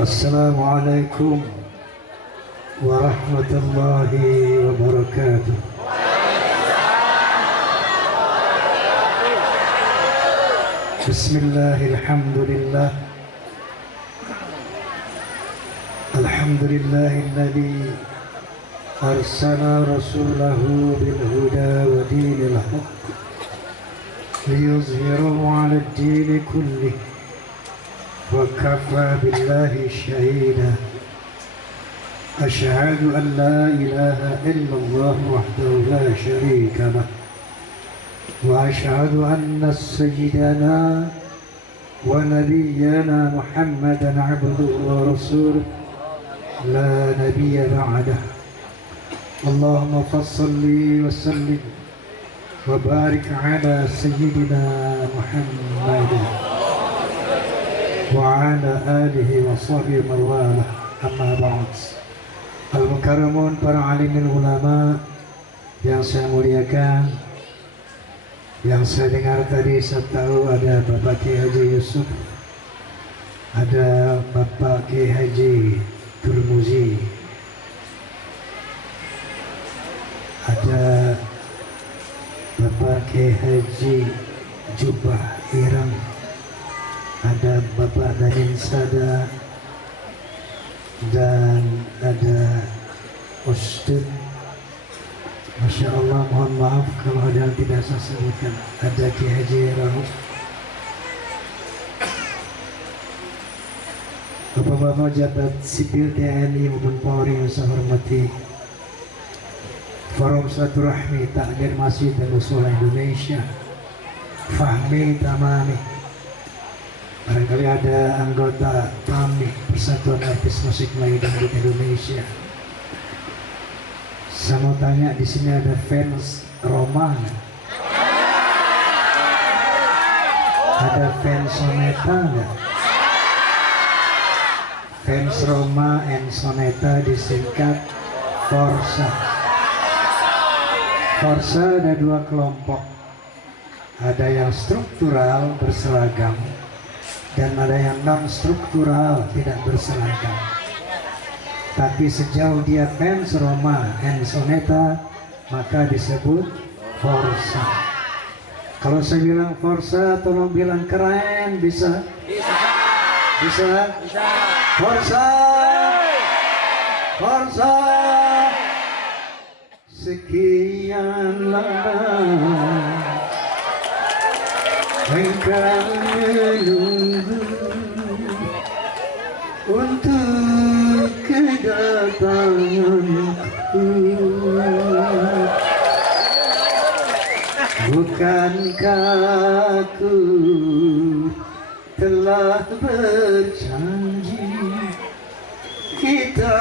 Assalamualaikum warahmatullahi wabarakatuh. Bismillahirrahmanirrahim. Alhamdulillahilladzi arsala rasulahu bil huda wa dinil haqq liyuzhirahu 'alad dini kullih wa kafa billahi shahida. Asyhadu an la ilaha illallah wahdahu la syarika lah wa asyhadu anna sayyidana wa nabiyyana Muhammadan abduhu wa rasuluh la nabiyya ba'dah. Allahumma fassalli wa sallim wa barik ala sayyidina Muhammad wa ala alihi wa sahbihi man walah. Amma ba'd. Al-mukarramun, para alimin ulama yang saya muliakan, yang saya dengar tadi, saya tahu ada Bapak Kiai Haji Yusuf, ada Bapak Kiai Haji Turmuzi, ada Bapak Kiai Haji Jubah Irang, ada Bapak Danin Sada, dan ada Ustaz. Masya Allah, mohon maaf kalau ada yang tidak saya sebutkan. Ada Ki Haji Rauf, Bapak-bapak jabat sipil TNI maupun Polri yang saya hormati, Forum Silaturahmi Takdir Masjid dan Mushola Indonesia, Fahmi Tamami, barangkali ada anggota PAMI, Persatuan Artis Musik Melayu Dangdut Indonesia. Saya mau tanya, di sini ada fans Roma nggak? Ada fans Soneta nggak? Fans Roma and Soneta disingkat Forsa. Forsa ada dua kelompok, ada yang struktural berseragam dan ada yang non struktural tidak berseragam. Tapi sejauh dia fans Roma and Soneta, maka disebut Forsa. Kalau saya bilang Forsa, tolong bilang keren, bisa? Bisa? Forsa! Forsa! Sekian lama engkau menunggu untuk kedatanganku. Bukankah aku telah berjanji kita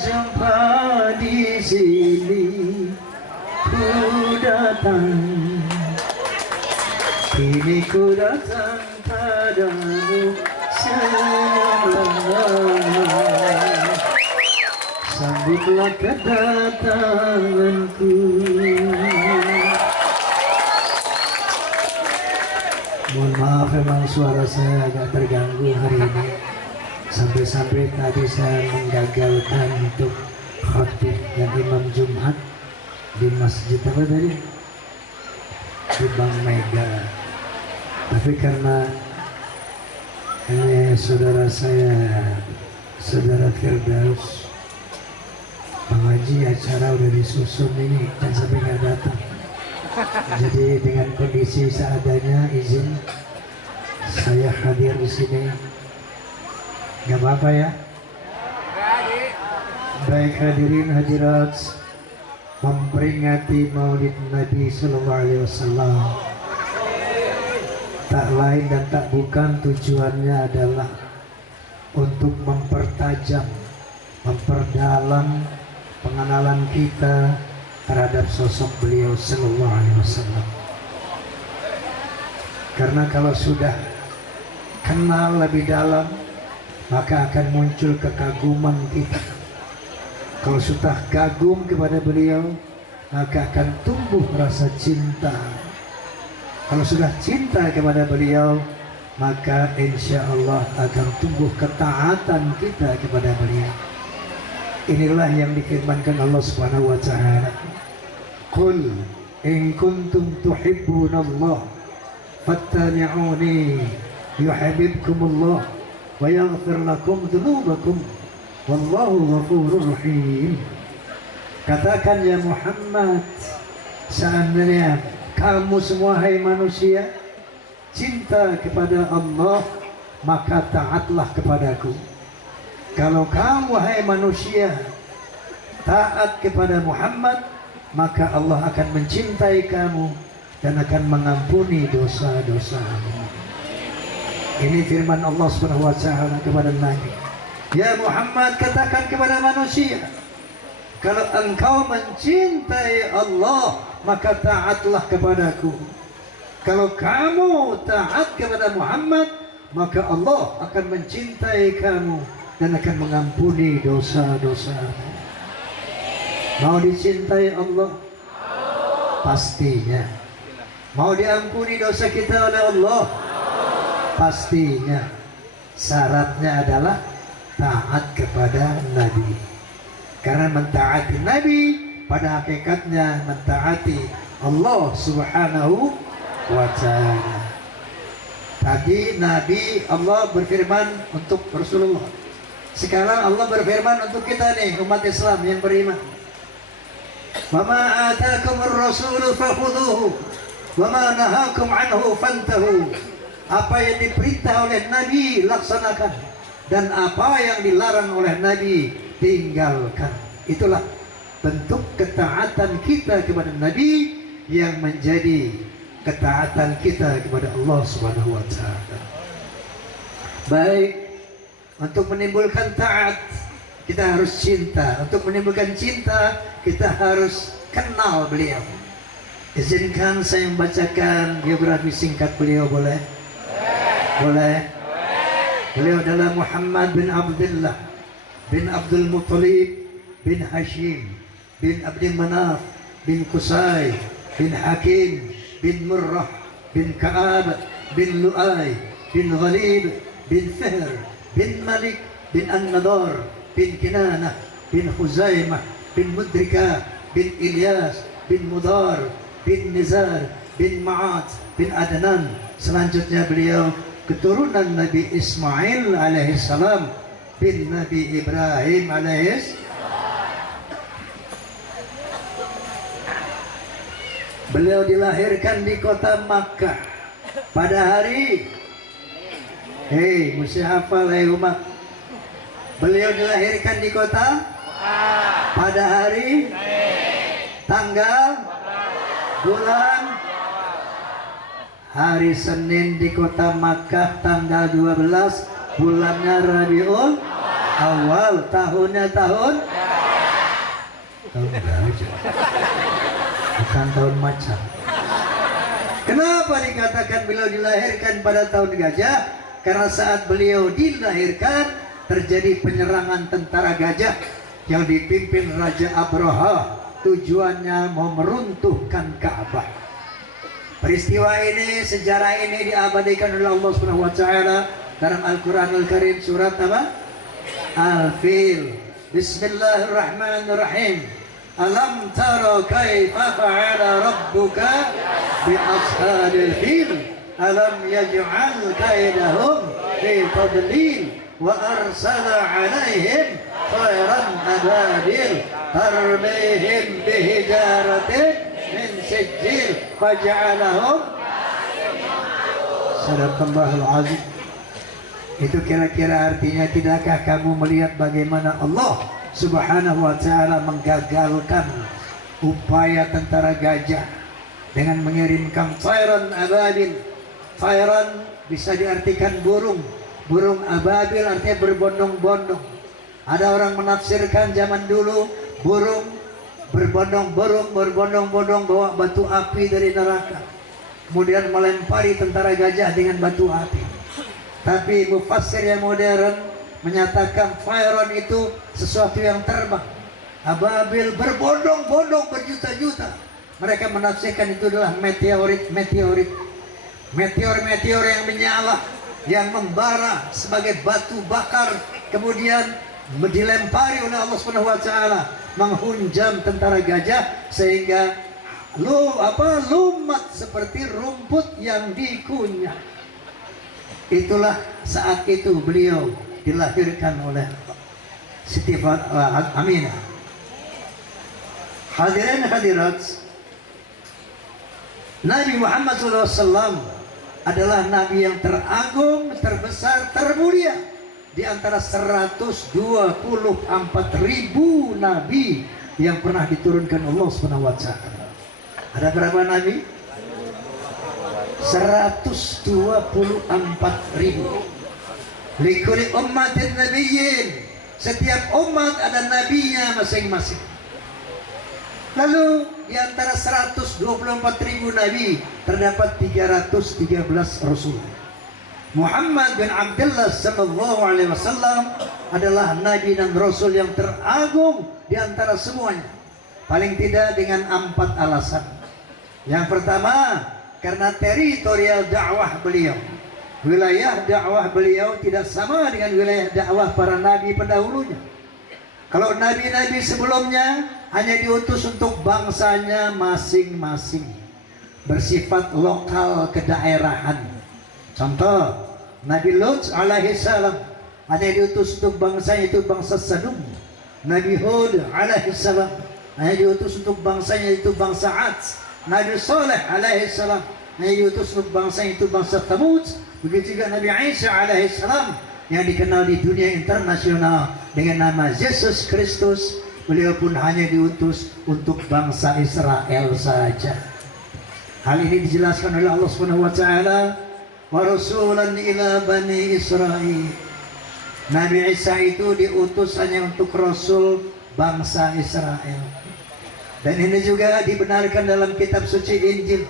jumpa di sini? Ku datang, kini ku datang padamu selama. Sambutlah kedatanganku. Mohon maaf, memang suara saya agak terganggu hari ini. Sampai-sampai tadi saya menggagalkan untuk khatib dan imam Jumat di masjid apa tadi? Di Bank Mega. Tapi karena ini saudara saya, saudara Firdaus, Bang Haji, acara udah disusun ini dan sampai nggak datang. Jadi dengan kondisi seadanya, izin saya hadir di sini. Gak apa-apa ya? Baik hadirin hadirat, memperingati Maulid Nabi Sallallahu Alaihi Wasallam tak lain dan tak bukan tujuannya adalah untuk mempertajam, memperdalam pengenalan kita terhadap sosok beliau Sallallahu Alaihi Wasallam. Karena kalau sudah kenal lebih dalam, maka akan muncul kekaguman kita. Kalau sudah kagum kepada beliau, maka akan tumbuh rasa cinta. Kalau sudah cinta kepada beliau, maka insya Allah akan tumbuh ketaatan kita kepada beliau. Inilah yang difirmankan Allah Subhanahu wa taala. Qul in kuntum tuhibbunallah fattabi'uni yuhibbukumullah wa yaghfir lakum dzunubakum wallahu ghafurur rahim. Katakan ya Muhammad, seandainya kamu semua hai manusia cinta kepada Allah, maka taatlah kepadaku. Kalau kamu hai manusia taat kepada Muhammad, maka Allah akan mencintai kamu dan akan mengampuni dosa-dosamu. Ini firman Allah Subhanahu wa taala kepada Nabi. Ya Muhammad, katakan kepada manusia, kalau engkau mencintai Allah, maka taatlah kepadaku. Kalau kamu taat kepada Muhammad, maka Allah akan mencintai kamu dan akan mengampuni dosa-dosamu. Mau dicintai Allah? Pastinya. Mau diampuni dosa kita oleh Allah? Pastinya. Syaratnya adalah taat kepada Nabi. Karena mentaati Nabi pada hakikatnya mentaati Allah Subhanahu wa ta'ala. Tadi Nabi Allah berfirman untuk Rasulullah. Sekarang Allah berfirman untuk kita nih, umat Islam yang beriman. Wa ma ataakumur rasulu fakhudhuhu wa ma nahakum anhu fantahu. Apa yang diperintah oleh Nabi laksanakan, dan apa yang dilarang oleh Nabi tinggalkan. Itulah bentuk ketaatan kita kepada Nabi yang menjadi ketaatan kita kepada Allah Subhanahu wa taala. Baik, untuk menimbulkan taat kita harus cinta. Untuk menimbulkan cinta kita harus kenal beliau. Izinkan saya membacakan biografi singkat beliau, boleh? Boleh. Beliau adalah Muhammad bin Abdullah bin Abdul Muttalib bin Hashim bin Abdul Manaf bin Qusay bin Hakim bin Murrah bin Ka'ab bin Lu'ay bin Ghalib bin Fihr bin Malik bin An-Nadar bin Kinanah bin Khuzaimah bin Mudrika bin Ilyas bin Mudar bin Nizar bin Ma'at bin Adnan. Selanjutnya beliau keturunan Nabi Ismail alaihissalam bin Nabi Ibrahim alaihissalam. Beliau dilahirkan di kota Makkah pada hari, mesti hafal umat. Beliau dilahirkan di kota pada hari, tanggal, bulan, hari Senin di kota Makkah, tanggal 12, bulannya Rabiul Awal, tahunnya tahun gajah, bukan tahun macan. Kenapa dikatakan beliau dilahirkan pada tahun gajah? Karena saat beliau dilahirkan terjadi penyerangan tentara gajah yang dipimpin Raja Abraha. Tujuannya mau meruntuhkan Ka'bah. Peristiwa ini, sejarah ini diabadikan oleh Allah Subhanahu wa taala dalam Al-Qur'anul Karim surat apa? Al-Fil. Bismillahirrahmanirrahim. Alam tara kaifa fa'ala rabbuka bi ashabil fil? Alam yaj'al kaidahum fi tadlil wa arsala 'alaihim tayran ababil tarmihim bihijaratin min sijil faj'alahum. Sadaqallahul azim. Itu kira-kira artinya, tidakkah kamu melihat bagaimana Allah Subhanahu wa taala menggagalkan upaya tentara gajah dengan mengirimkan tayran ababil. Tayran bisa diartikan burung. Burung ababil artinya berbondong-bondong. Ada orang menafsirkan zaman dulu burung berbondong-bondong bawa batu api dari neraka, kemudian melempari tentara gajah dengan batu api. Tapi mufassir yang modern menyatakan tayran itu sesuatu yang terbang. Ababil berbondong-bondong berjuta-juta. Mereka menafsirkan itu adalah meteor yang menyala yang membara sebagai batu bakar, kemudian dilempari oleh Allah Subhanahu wa taala, menghunjam tentara gajah sehingga lumat seperti rumput yang dikunyah. Itulah saat itu beliau dilahirkan oleh Siti Aminah. Hadirin hadirat, Nabi Muhammad SAW adalah Nabi yang teragung, terbesar, termulia di antara 124.000 Nabi yang pernah diturunkan Allah Subhanahu wa taala. Ada berapa Nabi? 124.000. Likulli ummatin nabiyyin. Setiap umat ada nabinya masing-masing. Lalu di antara 124.000 nabi terdapat 313 rasul. Muhammad bin Abdullah sallallahu alaihi wasallam adalah nabi dan rasul yang teragung di antara semuanya. Paling tidak dengan 4 alasan. Yang pertama, karena teritorial dakwah beliau. Wilayah dakwah beliau tidak sama dengan wilayah dakwah para nabi pendahulunya. Kalau nabi-nabi sebelumnya hanya diutus untuk bangsanya masing-masing, bersifat lokal kedaerahan. Contoh, Nabi Lut alaihi salam hanya diutus untuk bangsanya itu bangsa Sadum. Nabi Hud alaihi salam hanya diutus untuk bangsanya itu bangsa Ad. Nabi Saleh alaihi salam hanya diutus untuk bangsanya itu bangsa Thamud. Begitu juga Nabi Isa alaihissalam yang dikenal di dunia internasional dengan nama Yesus Kristus, beliau pun hanya diutus untuk bangsa Israel saja. Hal ini dijelaskan oleh Allah Subhanahu wa taala, wa rasulan ila bani Israil. Nabi Isa itu diutus hanya untuk rasul bangsa Israel. Dan ini juga dibenarkan dalam kitab suci Injil.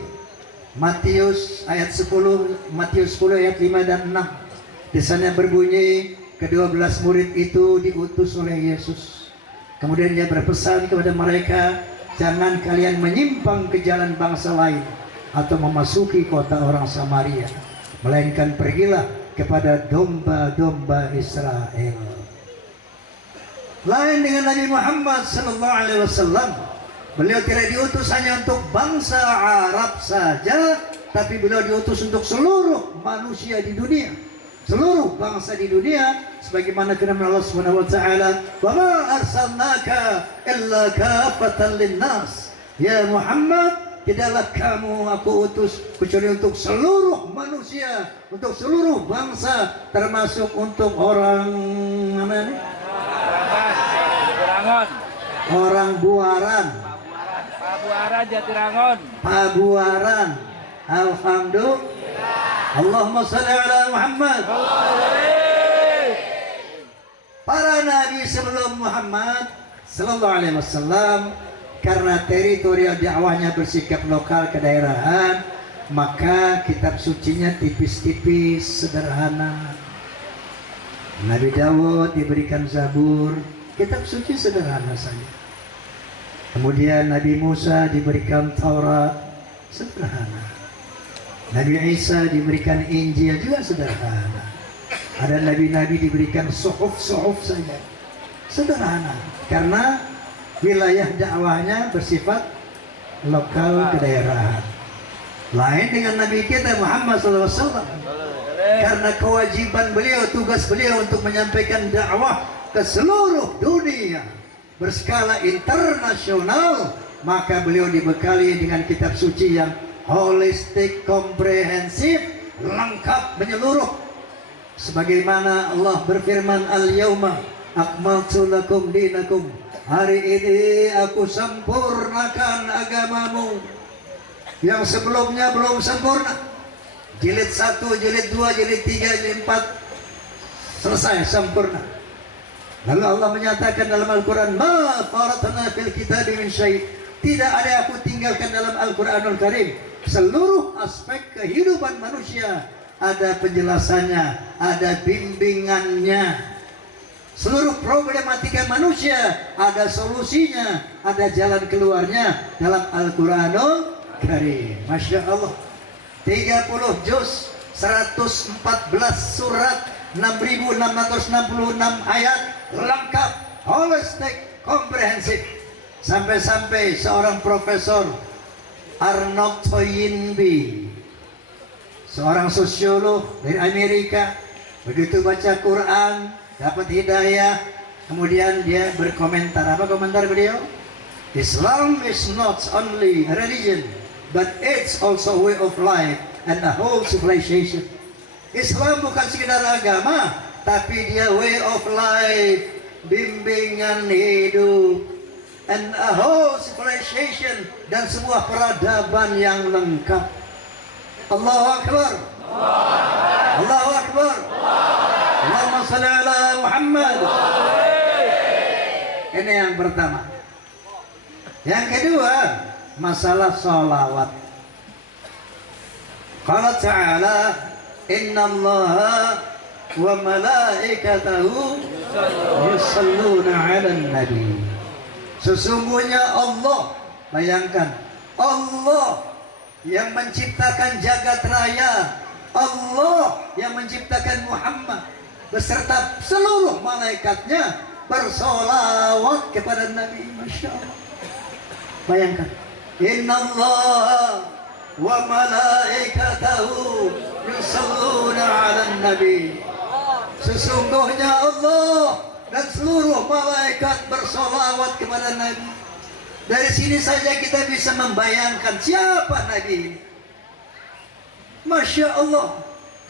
Matius ayat 10, Matius 10 ayat 5 dan 6. Di sana berbunyi, ke-12 murid itu diutus oleh Yesus. Kemudian dia berpesan kepada mereka, jangan kalian menyimpang ke jalan bangsa lain atau memasuki kota orang Samaria, melainkan pergilah kepada domba-domba Israel. Lain dengan Nabi Muhammad sallallahu alaihi wasallam. Beliau tidak diutus hanya untuk bangsa Arab saja, tapi beliau diutus untuk seluruh manusia di dunia, seluruh bangsa di dunia, sebagaimana firman Allah Subhanahu wa taala, "Wa ma arsalnaka illa kafatan linnas." Ya Muhammad, tidaklah kamu aku utus kecuali untuk seluruh manusia, untuk seluruh bangsa, termasuk untuk orang mana ini? Orang Buaran. Pabuaran Jatirangon. Pabuaran. Alhamdulillah. Allahumma shalli ala Muhammad. Para nabi sebelum Muhammad sallallahu alaihi wasallam, karena teritorial dakwahnya bersikap lokal kedaerahan, maka kitab sucinya tipis-tipis, sederhana. Nabi Daud diberikan Zabur, kitab suci sederhana saja. Kemudian Nabi Musa diberikan Taurat, sederhana. Nabi Isa diberikan Injil, juga sederhana. Ada nabi-nabi diberikan suhuf-suhuf saja, sederhana. Karena wilayah dakwahnya bersifat lokal kedaerahan. Lain dengan Nabi kita Muhammad SAW. Karena kewajiban beliau, tugas beliau untuk menyampaikan dakwah ke seluruh dunia berskala internasional, maka beliau dibekali dengan kitab suci yang holistik, komprehensif, lengkap, menyeluruh. Sebagaimana Allah berfirman, "Al-yauma akmaltu lakum dinakum." Hari ini aku sempurnakan agamamu yang sebelumnya belum sempurna. Jilid 1, jilid 2, jilid 3, jilid 4 selesai, sempurna. Lalu Allah menyatakan dalam Al-Quran, "Ma faratna fil kitabi min syai'." Tidak ada yang aku tinggalkan dalam Al-Quranul Karim. Seluruh aspek kehidupan manusia ada penjelasannya, ada bimbingannya. Seluruh problematika manusia ada solusinya, ada jalan keluarnya dalam Al-Quranul Karim. Masya Allah. 30 juz, 114 surat, 6.666 ayat, lengkap, holistic, komprehensif. Sampai-sampai seorang profesor Arnold Toynbee, seorang sosiolog dari Amerika, begitu baca Quran dapat hidayah, kemudian dia berkomentar. Apa komentar beliau? Islam is not only a religion, but it's also a way of life and a whole civilization. Islam bukan sekedar agama, tapi dia way of life, bimbingan hidup, and a whole civilization, dan sebuah peradaban yang lengkap. Allahu Akbar. Allahu Akbar. Allahumma salli ala Muhammad. Ini yang pertama. Yang kedua, masalah sholawat. Qala ta'ala, inna allaha wa malaikatahu yusalluna ala nabi. Sesungguhnya Allah, bayangkan, Allah yang menciptakan jagat raya, Allah yang menciptakan Muhammad beserta seluruh malaikatnya bersolawat kepada Nabi. Masya Allah. Bayangkan, inna Allah wa malaikatahu yusalluna ala nabi. Sesungguhnya Allah dan seluruh malaikat bersolawat kepada Nabi. Dari sini saja kita bisa membayangkan siapa Nabi ini. Masya Allah,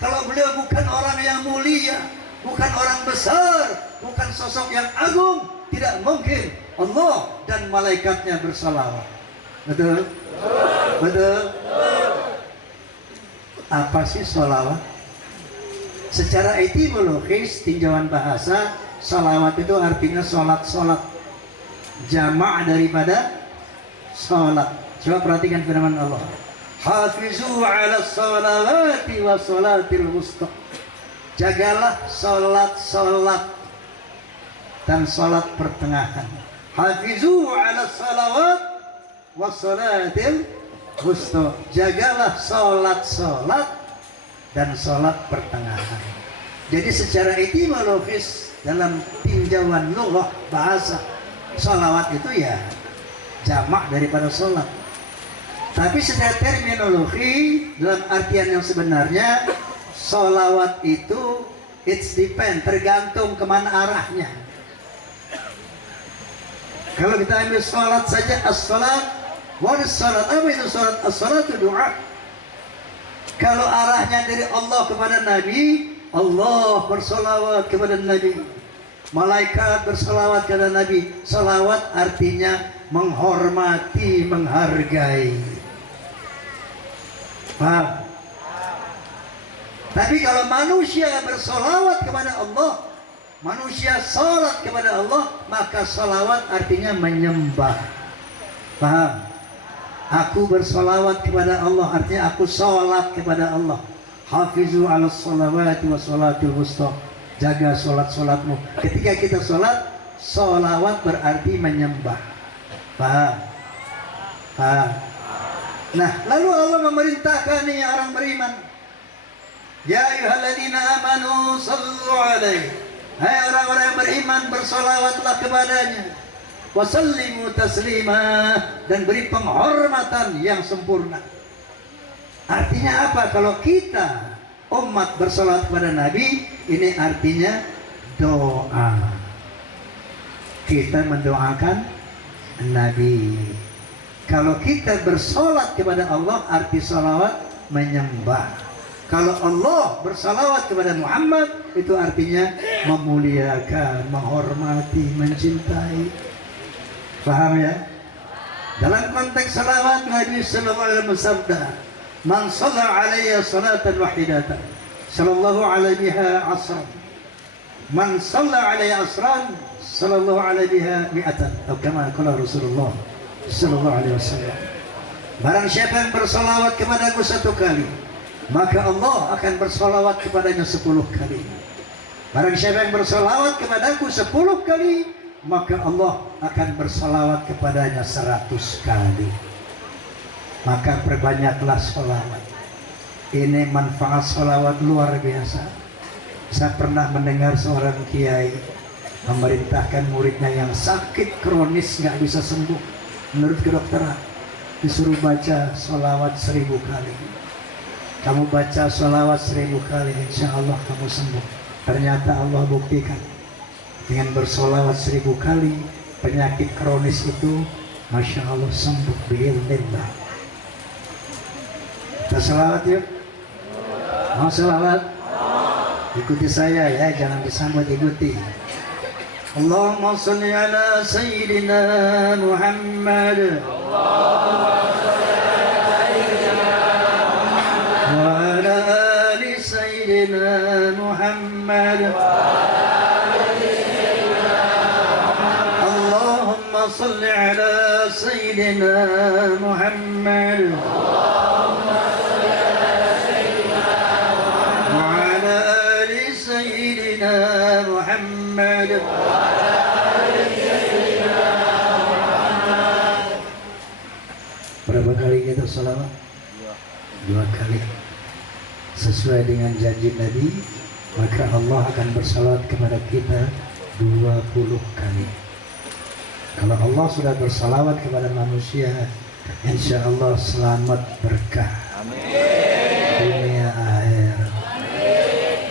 kalau beliau bukan orang yang mulia, bukan orang besar, bukan sosok yang agung, tidak mungkin Allah dan malaikatnya bersolawat. Betul? Betul? Apa sih sholawat? Secara etimologis, tinjauan bahasa, sholawat itu artinya sholat-sholat, jamak daripada sholat. Coba perhatikan firman Allah, hafizu ala sholawati wa sholatil wusta. Jagalah sholat-sholat dan sholat pertengahan. Hafizu ala sholawat wa sholatil wusta. Jagalah sholat-sholat dan sholat pertengahan. Jadi secara etimologis, dalam tinjauan lughah bahasa, sholawat itu ya jamak daripada sholat. Tapi secara terminologi, dalam artian yang sebenarnya, sholawat itu it's depend, tergantung kemana arahnya. Kalau kita ambil sholat saja, as-sholat, what is sholat? Apa itu sholat? As-sholat itu doa. Kalau arahnya dari Allah kepada Nabi, Allah bersolawat kepada Nabi, malaikat bersolawat kepada Nabi. Solawat artinya menghormati, menghargai. Paham? Tapi kalau manusia bersolawat kepada Allah, manusia sholat kepada Allah, maka solawat artinya menyembah. Paham? Aku bersolawat kepada Allah artinya aku sholat kepada Allah. Hafizu ala sholawati wa sholatil wusta. Jaga sholat-sholatmu. Ketika kita sholat, sholawat berarti menyembah. Paham? Paham? Nah, lalu Allah memerintahkan nih orang beriman, ya ayyuhalladzina amanu sallu alaihi. Hai orang-orang yang beriman, bersolawatlah kepadanya. Wasallimu taslima, dan beri penghormatan yang sempurna. Artinya apa? Kalau kita umat bersolawat kepada Nabi, ini artinya doa. Kita mendoakan Nabi. Kalau kita bersolat kepada Allah, arti solawat menyembah. Kalau Allah bersalawat kepada Muhammad, itu artinya memuliakan, menghormati, mencintai. Paham ya? Dalam konteks salawat, Nabi sallallahu alaihi wasallam bersabda, man shalla alayya salatan wahidatan sallallahu alaiha asran, man shalla alayya asran sallallahu alaiha mi'atan, atau kama qala Rasulullah sallallahu alaihi wasallam. Barang siapa yang bersalawat kepadaku 1 kali, maka Allah akan bersalawat kepadanya 10 kali. Barang siapa yang bersalawat kepadaku 10 kali, maka Allah akan bersalawat kepadanya 100 kali. Maka perbanyaklah sholawat. Ini manfaat sholawat luar biasa. Saya pernah mendengar seorang kiai memerintahkan muridnya yang sakit kronis nggak bisa sembuh, menurut kedokteran disuruh baca sholawat 1000 kali. Kamu baca sholawat 1000 kali, insya Allah kamu sembuh. Ternyata Allah buktikan dengan bersolawat 1000 kali penyakit kronis itu, masya Allah sembuh biiznillah. Kita sholawat yuk. Mau sholawat? Ikuti saya ya, jangan disambut, ikuti. Allahumma salli ala Sayyidina Muhammad wa ala ali Sayyidina Muhammad. Allahumma salli ala Sayyidina Muhammad Muhammad. Berapa kali kita salawat? 2 kali. Sesuai dengan janji Nabi, maka Allah akan bersalawat kepada kita 20 kali. Kalau Allah sudah bersalawat kepada manusia, insya Allah selamat berkah. Dunia akhirat.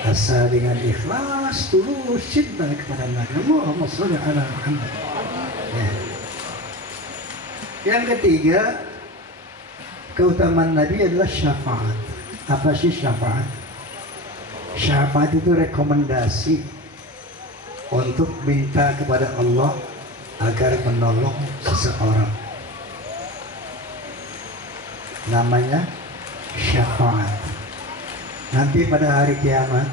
Asal dengan ikhlas, tulus, cinta kepada Nabi. Allahumma sholli ala Muhammad. Ya. Yang ketiga, keutamaan Nabi adalah syafaat. Apa sih syafaat? Syafaat itu rekomendasi untuk minta kepada Allah agar menolong seseorang. Namanya syafaat. Nanti pada hari kiamat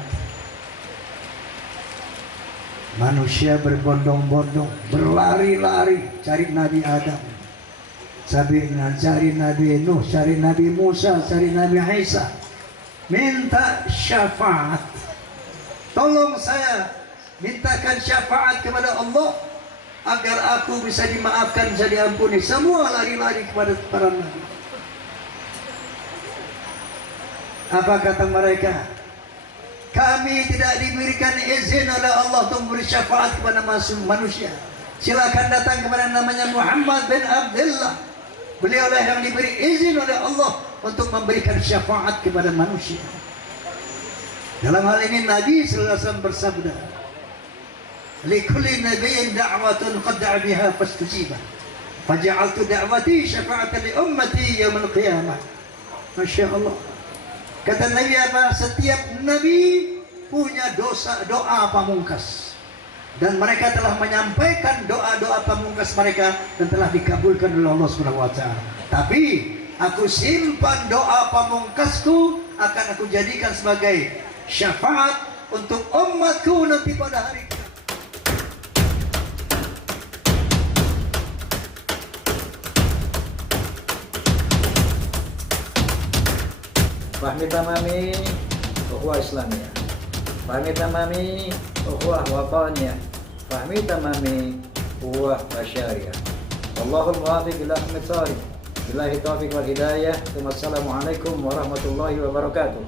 manusia berbondong-bondong, berlari-lari cari Nabi Adam, cari Nabi Nuh, cari Nabi Musa, cari Nabi Isa, minta syafaat. Tolong saya mintakan syafaat kepada Allah agar aku bisa dimaafkan, bisa diampuni. Semua lari-lari kepada para nabi. Apa kata mereka? Kami tidak diberikan izin oleh Allah untuk memberi syafaat kepada manusia. Silakan datang kepada namanya Muhammad bin Abdullah. Beliaulah yang diberi izin oleh Allah untuk memberikan syafaat kepada manusia. Dalam hal ini Nabi sallallahu alaihi wasallam bersabda, "Likulli nabiyyin da'watun qad da'a biha fastajibah. Faja'altu da'wati syafa'atan li ummati yaumil qiyamah." Masya Allah. Kata Nabi apa? Setiap Nabi punya doa pamungkas. Dan mereka telah menyampaikan doa-doa pamungkas mereka dan telah dikabulkan oleh Allah Subhanahu wa taala. Tapi aku simpan doa pamungkasku, akan aku jadikan sebagai syafaat untuk umatku nanti pada hari kiamat. Fahmi tamami ukhuwah Islamiyah. Fahmi tamami ukhuwah wataniyah. Fahmi tamami ukhuwah basyariyah. Wallahul muwaffiq ila ahmad sari. Billahi taufiq wal hidayah. Wassalamualaikum warahmatullahi wabarakatuh.